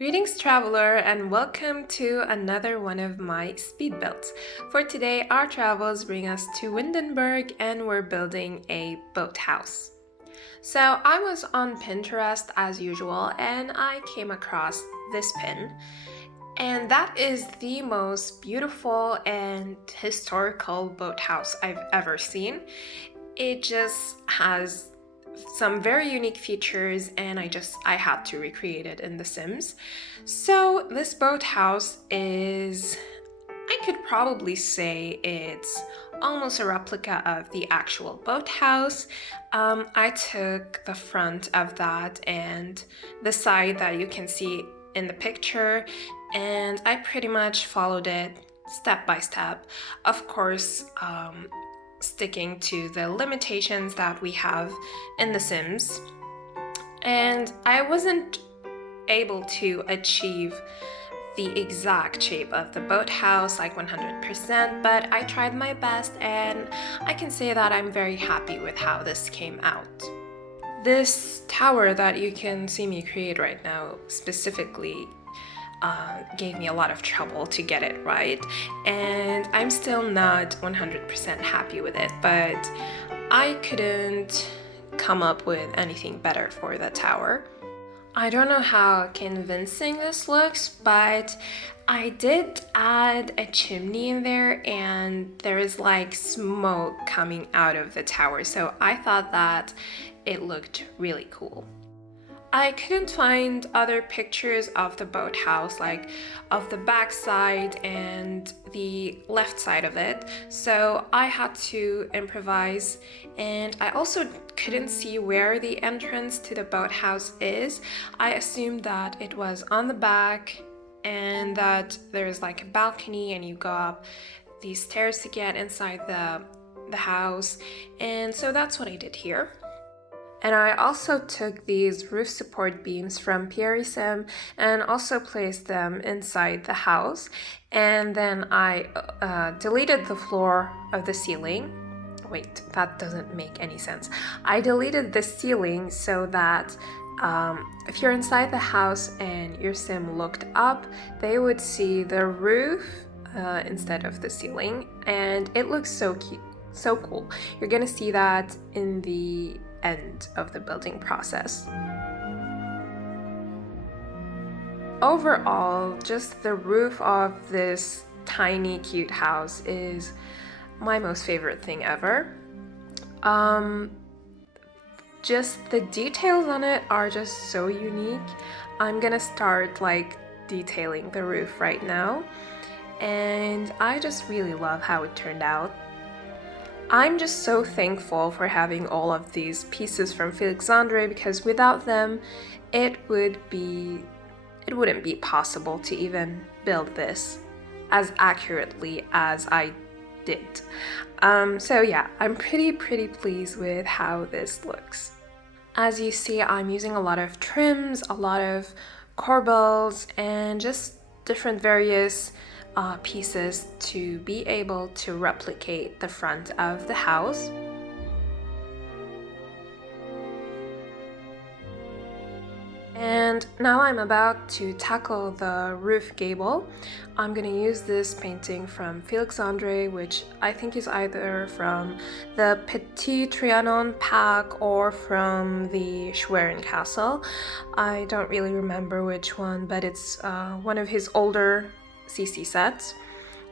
Greetings, traveler, and welcome to another one of my speed builds. For today, our travels bring us to Windenburg and we're building a boathouse. So I was on Pinterest as usual and I came across this pin, and that is the most beautiful and historical boathouse I've ever seen. It just has some very unique features and I had to recreate it in The Sims. So this boathouse is, I could probably say it's almost a replica of the actual boathouse. I took the front of that and the side that you can see in the picture, and I pretty much followed it step by step. Of course, sticking to the limitations that we have in The Sims. And I wasn't able to achieve the exact shape of the boathouse like 100%, but I tried my best and I can say that I'm very happy with how this came out. This tower that you can see me create right now specifically gave me a lot of trouble to get it right, and I'm still not 100% happy with it, but I couldn't come up with anything better for the tower. I don't know how convincing this looks, but I did add a chimney in there and there is like smoke coming out of the tower, so I thought that it looked really cool. I couldn't find other pictures of the boathouse, like of the back side and the left side of it, so I had to improvise, and I also couldn't see where the entrance to the boathouse is. I assumed that it was on the back and that there's like a balcony and you go up these stairs to get inside the house, and so that's what I did here. And I also took these roof support beams from PRSim and also placed them inside the house. And then I deleted the floor of the ceiling. Wait, that doesn't make any sense. I deleted the ceiling so that if you're inside the house and your sim looked up, they would see the roof instead of the ceiling. And it looks so cute, so cool. You're gonna see that in the end of the building process. Overall, just the roof of this tiny cute house is my most favorite thing ever. Just the details on it are just so unique. I'm gonna start like detailing the roof right now, and I just really love how it turned out. I'm just so thankful for having all of these pieces from Felixandre, because without them, it wouldn't be possible to even build this as accurately as I did. So yeah, I'm pretty pleased with how this looks. As you see, I'm using a lot of trims, a lot of corbels, and just different various pieces to be able to replicate the front of the house. And now I'm about to tackle the roof gable. I'm gonna use this painting from Felixandre, which I think is either from the Petit Trianon pack or from the Schwerin Castle. I don't really remember which one, but it's one of his older CC sets.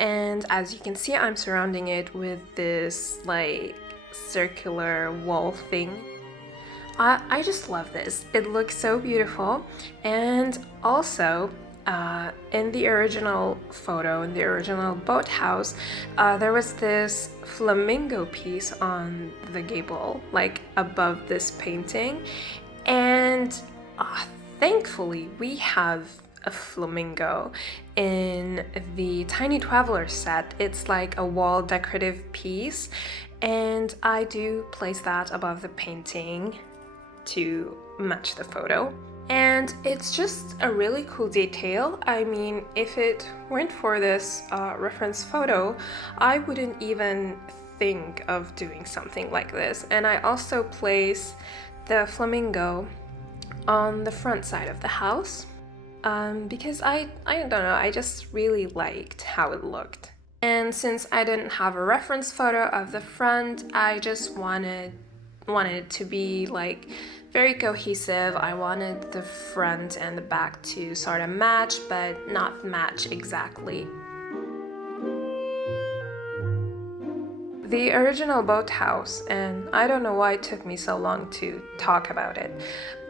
And as you can see, I'm surrounding it with this like circular wall thing. I just love this. It looks so beautiful. And also in the original photo, in the original boathouse, there was this flamingo piece on the gable, like above this painting, and thankfully we have a flamingo in the Tiny Traveler set. It's like a wall decorative piece, and I do place that above the painting to match the photo. And it's just a really cool detail. I mean, if it weren't for this reference photo, I wouldn't even think of doing something like this. And I also place the flamingo on the front side of the house. because I don't know, I just really liked how it looked. And since I didn't have a reference photo of the front, I just wanted it to be like very cohesive. I wanted the front and the back to sort of match, but not match exactly. The original boathouse, and I don't know why it took me so long to talk about it,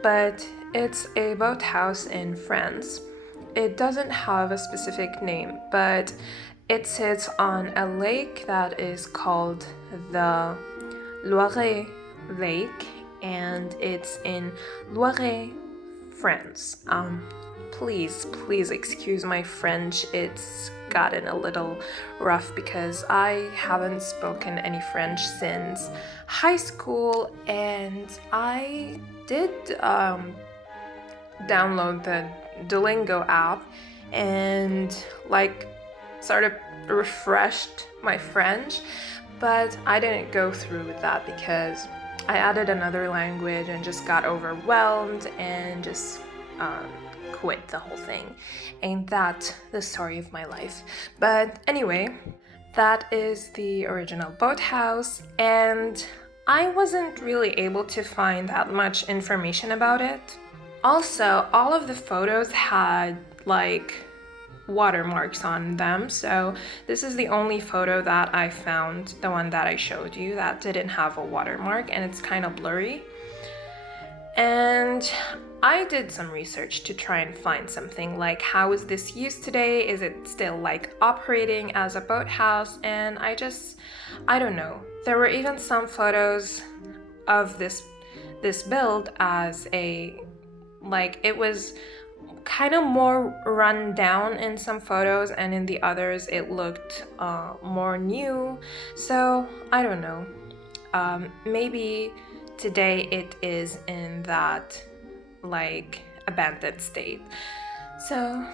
but it's a boathouse in France. It doesn't have a specific name, but it sits on a lake that is called the Loiret Lake, and it's in Loiret, France. Please excuse my French. It's gotten a little rough because I haven't spoken any French since high school, and I did download the Duolingo app and like sort of refreshed my French, but I didn't go through with that because I added another language and just got overwhelmed and just quit the whole thing. Ain't that the story of my life? But anyway, that is the original boathouse, and I wasn't really able to find that much information about it. Also, all of the photos had like watermarks on them, so this is the only photo that I found, the one that I showed you, that didn't have a watermark, and it's kind of blurry. And I did some research to try and find something like, how is this used today? Is it still like operating as a boathouse? And I don't know. There were even some photos of this build as a, like, it was kind of more run down in some photos, and in the others it looked more new. So I don't know. Maybe today it is in that like abandoned state. So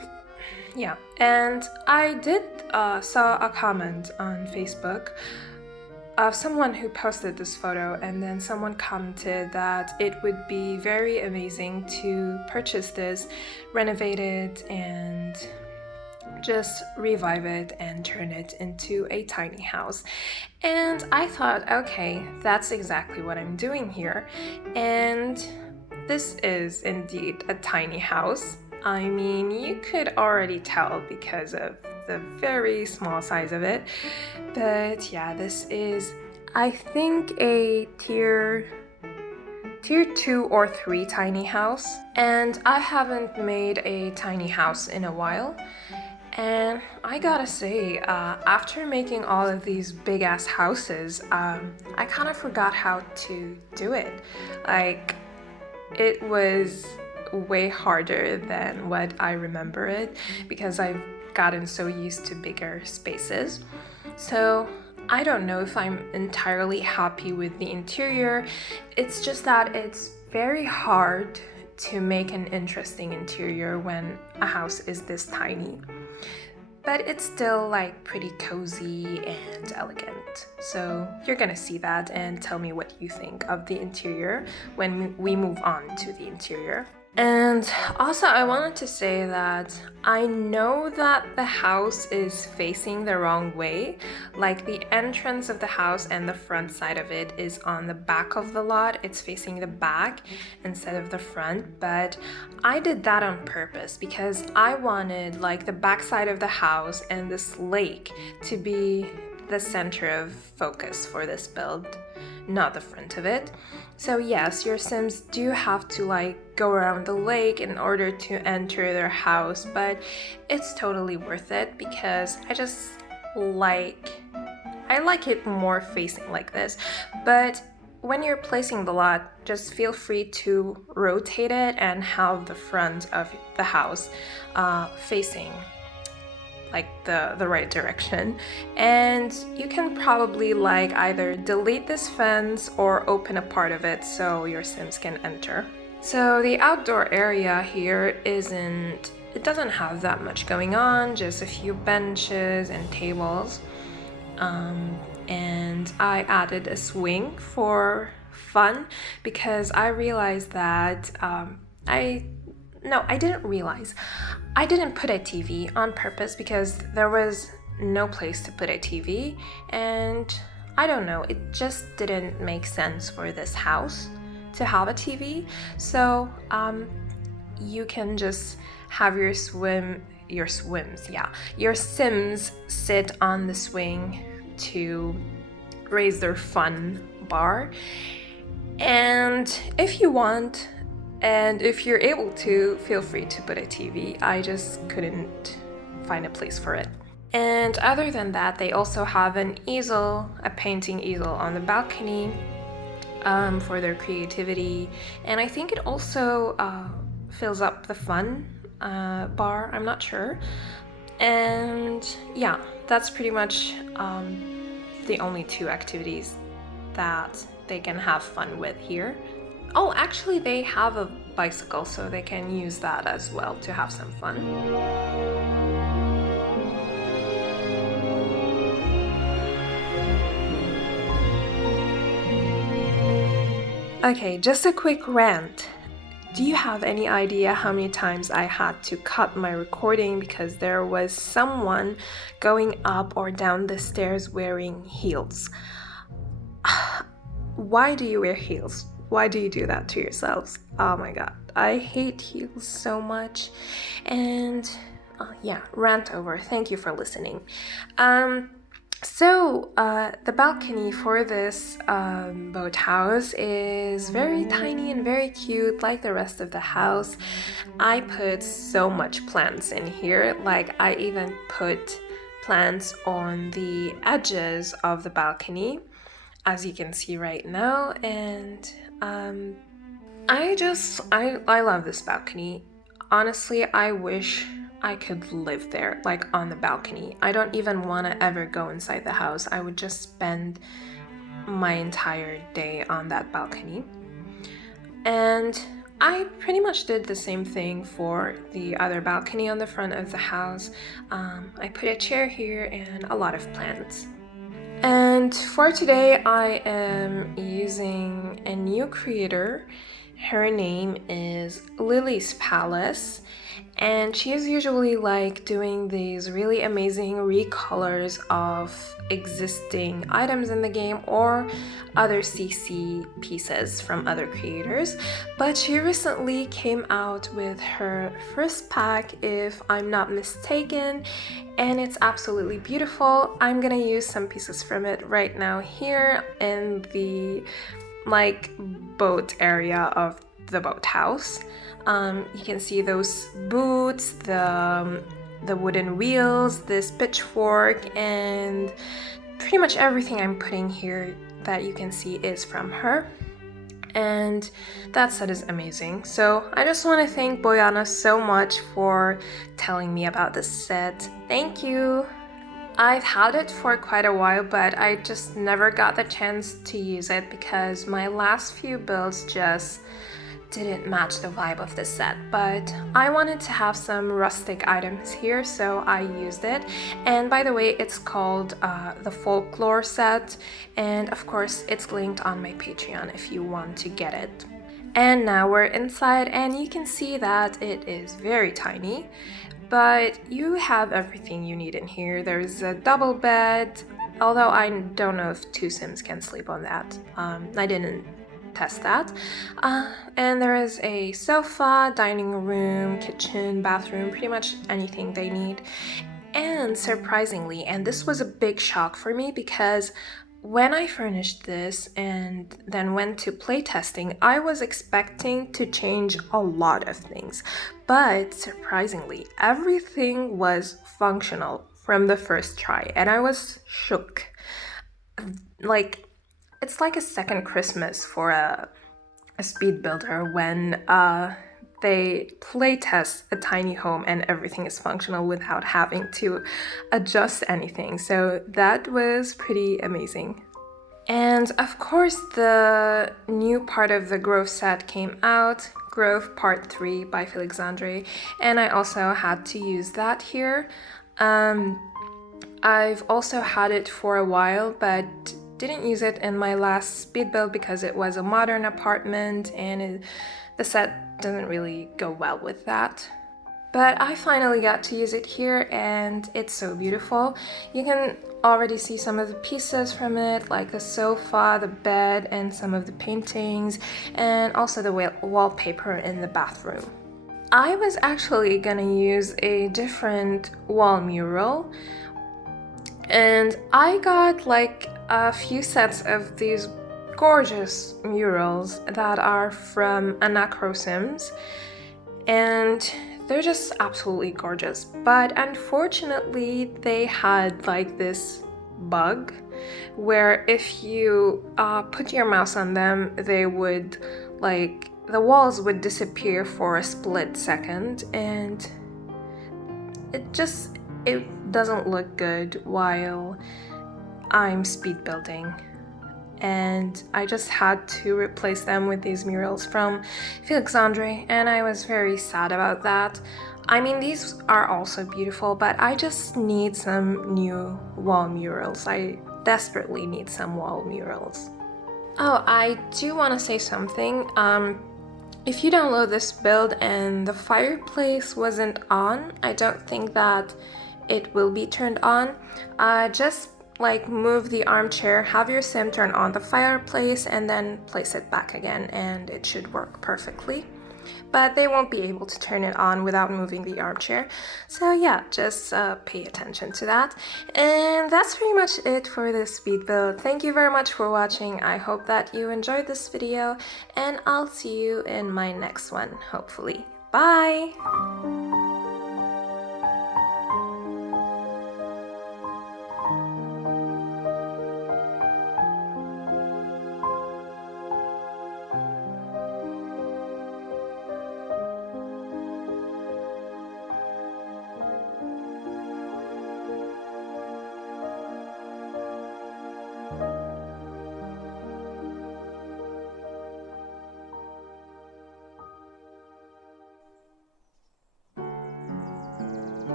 yeah, and I did saw a comment on Facebook of someone who posted this photo, and then someone commented that it would be very amazing to purchase this, renovate it, and just revive it and turn it into a tiny house. And I thought, okay, that's exactly what I'm doing here. And this is indeed a tiny house. I mean, you could already tell because of the very small size of it. But yeah, this is, I think, a tier 2 or 3 tiny house. And I haven't made a tiny house in a while. And I gotta say, after making all of these big ass houses, I kind of forgot how to do it. Like, it was way harder than what I remember it because I've gotten so used to bigger spaces. So I don't know if I'm entirely happy with the interior. It's just that it's very hard to make an interesting interior when a house is this tiny. But it's still like pretty cozy and elegant. So you're gonna see that and tell me what you think of the interior when we move on to the interior. And also, I wanted to say that I know that the house is facing the wrong way. Like, the entrance of the house and the front side of it is on the back of the lot. It's facing the back instead of the front. But I did that on purpose because I wanted like the back side of the house and this lake to be the center of focus for this build, not the front of it. So yes, your Sims do have to like go around the lake in order to enter their house, but it's totally worth it because I like it more facing like this. But when you're placing the lot, just feel free to rotate it and have the front of the house facing like the right direction. And you can probably like either delete this fence or open a part of it so your Sims can enter. So the outdoor area here it doesn't have that much going on, just a few benches and tables. And I added a swing for fun because I realized that I no, I didn't realize. I didn't put a TV on purpose because there was no place to put a TV, and I don't know, it just didn't make sense for this house to have a TV. So you can just have your Sims sit on the swing to raise their fun bar. And if you want, and if you're able to, feel free to put a TV. I just couldn't find a place for it. And other than that, they also have an easel, a painting easel on the balcony for their creativity. And I think it also fills up the fun bar, I'm not sure. And yeah, that's pretty much the only two activities that they can have fun with here. Oh, actually they have a bicycle, so they can use that as well to have some fun. Okay, just a quick rant. Do you have any idea how many times I had to cut my recording because there was someone going up or down the stairs wearing heels? Why do you wear heels? Why do you do that to yourselves? Oh my god, I hate heels so much. And yeah, rant over. Thank you for listening. So the balcony for this boathouse is very tiny and very cute, like the rest of the house. I put so much plants in here, like I even put plants on the edges of the balcony, as you can see right now. And I love this balcony. Honestly, I wish I could live there, like on the balcony. I don't even want to ever go inside the house. I would just spend my entire day on that balcony. And I pretty much did the same thing for the other balcony on the front of the house. I put a chair here and a lot of plants. And for today, I am using a new creator. Her name is Lily's Palace, and she is usually like doing these really amazing recolors of existing items in the game or other CC pieces from other creators. But she recently came out with her first pack, if I'm not mistaken, and it's absolutely beautiful. I'm gonna use some pieces from it right now here in the boat area of the boathouse. You can see those boots, the wooden wheels, this pitchfork, and pretty much everything I'm putting here that you can see is from her. And that set is amazing. So I just want to thank Boyana so much for telling me about this set. Thank you! I've had it for quite a while, but I just never got the chance to use it because my last few builds just didn't match the vibe of the set. But I wanted to have some rustic items here, so I used it. And by the way, it's called the Folklore set, and of course it's linked on my Patreon if you want to get it. And now we're inside, and you can see that it is very tiny, but you have everything you need in here. There's a double bed, although I don't know if two Sims can sleep on that. I didn't test that. And there is a sofa, dining room, kitchen, bathroom, pretty much anything they need. And surprisingly, and this was a big shock for me because when I furnished this and then went to playtesting, I was expecting to change a lot of things. But surprisingly, everything was functional from the first try, and I was shook. It's like a second Christmas for a speed builder when they playtest a tiny home and everything is functional without having to adjust anything. So that was pretty amazing. And of course, the new part of the Grove set came out, Grove Part 3 by Felix Andre, and I also had to use that here. I've also had it for a while, but didn't use it in my last speed build because it was a modern apartment and the set doesn't really go well with that. But I finally got to use it here and it's so beautiful. You can already see some of the pieces from it, like the sofa, the bed, and some of the paintings, and also the wallpaper in the bathroom. I was actually gonna use a different wall mural, and I got like a few sets of these gorgeous murals that are from Anacrosims, and they're just absolutely gorgeous. But unfortunately, they had like this bug where if you put your mouse on them, they would like the walls would disappear for a split second, and it doesn't look good while I'm speed building. And I just had to replace them with these murals from Felix Andre, and I was very sad about that. I mean, these are also beautiful, but I just need some new wall murals. I desperately need some wall murals. Oh, I do want to say something. If you download this build and the fireplace wasn't on, I don't think that it will be turned on. Just like move the armchair, have your sim turn on the fireplace, and then place it back again, and it should work perfectly. But they won't be able to turn it on without moving the armchair. So yeah, just pay attention to that. And that's pretty much it for this speed build. Thank you very much for watching. I hope that you enjoyed this video, and I'll see you in my next one, hopefully. Bye!